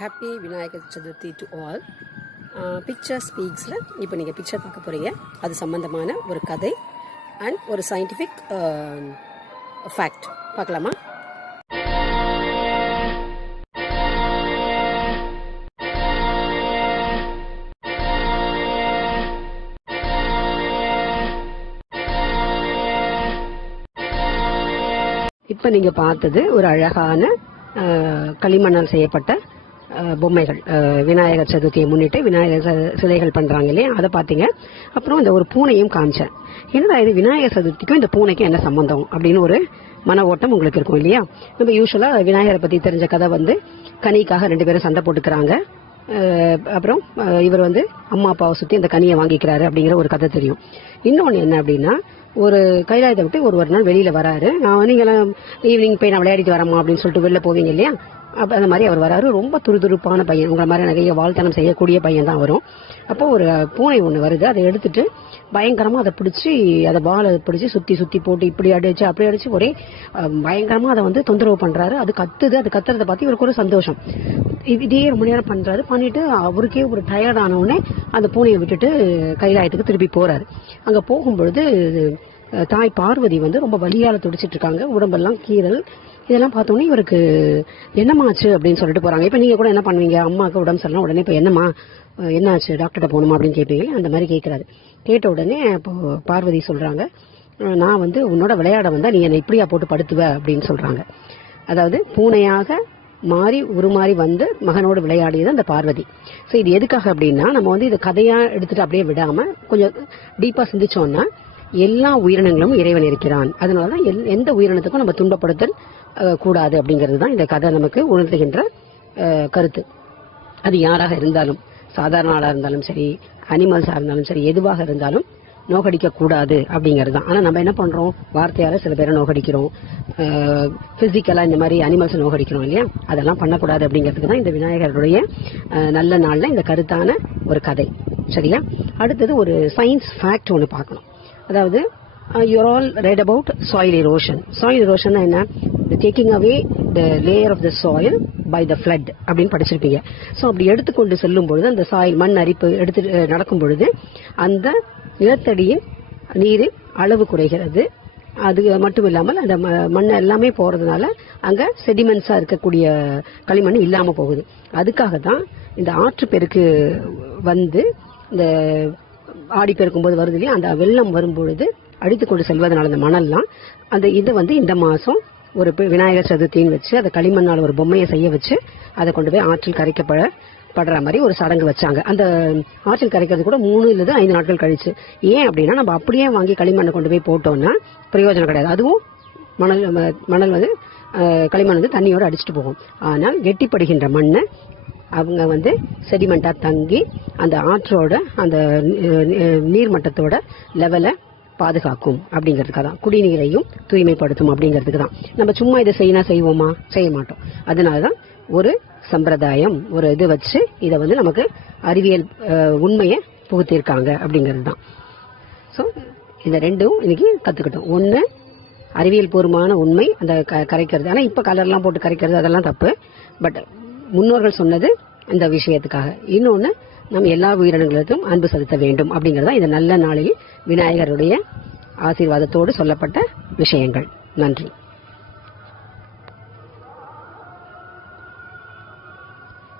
Happy Vinayagar Chathurthi to all. Picture ஸ்பீக்ஸில் இப்போ நீங்கள் பிக்சர் பார்க்க போகிறீங்க. அது சம்பந்தமான ஒரு கதை அண்ட் ஒரு சயின்டிஃபிக் ஃபேக்ட் பார்க்கலாமா? இப்போ நீங்கள் பார்த்தது ஒரு அழகான களிமண்ணால் செய்யப்பட்ட பொம்மைகள். விநாயகர் சதுர்த்தியை முன்னிட்டு விநாயகர் சிலைகள் பண்றாங்க இல்லையா, அதை பார்த்தீங்க. அப்புறம் இந்த ஒரு பூனையும் காமிச்சேன். என்னடா இது விநாயகர் சதுர்த்திக்கும் இந்த பூனைக்கும் என்ன சம்பந்தம் அப்படின்னு ஒரு மன ஓட்டம் உங்களுக்கு இருக்கும் இல்லையா. நம்ம யூஸ்வலா விநாயகரை பத்தி தெரிஞ்ச கதை கனிக்காக 2 பேரும் சண்டை போட்டுக்கிறாங்க. அப்புறம் இவர் அம்மா அப்பாவை சுத்தி அந்த கனியை வாங்கிக்கிறாரு அப்படிங்கிற ஒரு கதை தெரியும். இன்னொன்னு என்ன அப்படின்னா, ஒரு கைலாயத்தை விட்டு ஒரு நாள் வெளியில வராரு. நீங்களாம் ஈவினிங் போய் நான் விளையாடிட்டு வரமா அப்படின்னு சொல்லிட்டு வெளில போவீங்க இல்லையா, அந்த மாதிரி அவர் வராரு. ரொம்ப துருதுருப்பான பையன், உங்களை மாதிரி நிறைய வாழ்த்தனம் செய்யக்கூடிய பையன் தான் வரும். அப்போ ஒரு பூனை ஒன்று வருது, அதை எடுத்துட்டு பயங்கரமா அதை பிடிச்சி, அதை பாலை பிடிச்சி சுத்தி சுத்தி போட்டு இப்படி அடிச்சு அப்படி அடிச்சு ஒரே பயங்கரமா அதை தொந்தரவு பண்றாரு. அது கத்துது. அது கத்துறதை பார்த்து இவருக்கு ஒரு சந்தோஷம். இதே ரொம்ப நேரம் பண்றாரு. பண்ணிட்டு அவருக்கே ஒரு டயர்ட் ஆன உடனே அந்த பூனையை விட்டுட்டு கைலாயத்துக்கு திருப்பி போறாரு. அங்க போகும்பொழுது தாய் பார்வதி ரொம்ப வலியால துடிச்சிட்டு இருக்காங்க. உடம்பெல்லாம் கீறல். இதெல்லாம் பார்த்தோன்னே இவருக்கு என்னமாச்சு அப்படின்னு சொல்லிட்டு போறாங்க. இப்ப நீங்க கூட என்ன பண்ணுவீங்க, அம்மாவுக்கு உடம்பு சரியில்லை உடனே இப்ப என்னம்மா என்னாச்சு டாக்டர்கிட்ட போகணுமா அப்படின்னு கேட்பீங்க. அந்த மாதிரி கேட்கறாரு. கேட்ட உடனே இப்போ பார்வதி சொல்றாங்க, நான் உன்னோட விளையாட வந்தா நீ என்னை இப்படியா போட்டு படுத்துவ அப்படின்னு சொல்றாங்க. அதாவது பூனையாக மாறி உருமாறி மகனோடு விளையாடியது அந்த பார்வதி. ஸோ இது எதுக்காக அப்படின்னா, நம்ம இது கதையா எடுத்துட்டு அப்படியே விடாம கொஞ்சம் டீப்பா சிந்திச்சோம்னா, எல்லா உயிரினங்களும் இறைவன் இருக்கிறான். அதனாலதான் எந்த உயிரினத்துக்கும் நம்ம துன்பப்படுத்தல் கூடாது அப்படிங்கிறது தான் இந்த கதை நமக்கு உணர்த்துகின்ற கருத்து. அது யாராக இருந்தாலும், சாதாரண ஆளா இருந்தாலும் சரி, அனிமல்ஸா இருந்தாலும் சரி, எதுவாக இருந்தாலும் நோகடிக்க கூடாது அப்படிங்கிறது தான். ஆனா நம்ம என்ன பண்றோம், வார்த்தையால சில பேரை நோகடிக்கிறோம், பிசிக்கலா இந்த மாதிரி அனிமல்ஸ் நோகடிக்கிறோம் இல்லையா. அதெல்லாம் பண்ணக்கூடாது அப்படிங்கிறதுக்கு தான் இந்த விநாயகருடைய நல்ல நாள்ல இந்த கருத்தான ஒரு கதை. சரியா? அடுத்தது ஒரு சயின்ஸ் ஃபேக்ட் ஒன்று பார்க்கணும். அதாவது you all read about soil erosion. Soil erosion என்ன, the taking away the layer of the soil by the flood அப்படின்னு படிச்சிருப்பீங்க. ஸோ அப்படி எடுத்துக்கொண்டு செல்லும் பொழுது, அந்த சாயில் மண் அரிப்பு எடுத்து நடக்கும் பொழுது அந்த நிலத்தடியின் நீரின் அளவு குறைகிறது. அது மட்டும் இல்லாமல் அந்த மண் எல்லாமே போறதுனால அங்க செடிமெண்ட்ஸா இருக்கக்கூடிய களிமண் இல்லாம போகுது. அதுக்காக தான் இந்த ஆற்றுப்பெருக்கு இந்த ஆடிப்பெருக்கும் போது வருது இல்லையா, அந்த வெள்ளம் வரும்பொழுது அடித்துக்கொண்டு செல்வதனால அந்த மணல்லாம் அந்த இது இந்த மாசம் ஒரு விநாயகர் சதுர்த்தின்னு வச்சு அதை களிமண்ணால் ஒரு பொம்மையை செய்ய வச்சு அதை கொண்டு போய் ஆற்றில் கரைக்கப்படுற மாதிரி ஒரு சடங்கு வச்சாங்க. அந்த ஆற்றில் கரைக்கிறது கூட 3 இல்லது 5 நாட்கள் கழிச்சு. ஏன் அப்படின்னா, நம்ம அப்படியே வாங்கி களிமண்ணை கொண்டு போய் போட்டோம்னா பிரயோஜனம் கிடையாது. அதுவும் மணல் களிமண் தண்ணியோட அடிச்சுட்டு போகும். ஆனால் கெட்டிப்படுகின்ற மண்ணை அவங்க செடிமெண்டா தங்கி அந்த ஆற்றோட அந்த நீர்மட்டத்தோட லெவலை பாதுகாக்கும் அப்படிங்கிறதுக்காக தான், குடிநீரையும் தூய்மைப்படுத்தும் அப்படிங்கிறதுக்கு தான். நம்ம சும்மா இதை செய்வோமா, செய்ய மாட்டோம். அதனாலதான் ஒரு சம்பிரதாயம், ஒரு இது வச்சு இதை நமக்கு அறிவியல் உண்மையை புகுத்திருக்காங்க அப்படிங்கிறது தான். ஸோ இந்த ரெண்டும் இன்னைக்கு கத்துக்கிட்டோம். ஒன்று அறிவியல் பூர்வமான உண்மை, அந்த கரைக்கிறது. ஆனால் இப்போ கலர்லாம் போட்டு கரைக்கிறது அதெல்லாம் தப்பு. பட் முன்னோர்கள் சொன்னது இந்த விஷயத்துக்காக. இன்னொன்னு, நம்ம எல்லா உயிரினங்களுக்கும் அன்பு செலுத்த வேண்டும் அப்படிங்கறதா இந்த நல்ல நாளில் விநாயகருடைய ஆசீர்வாதத்தோடு சொல்லப்பட்ட விஷயங்கள். நன்றி.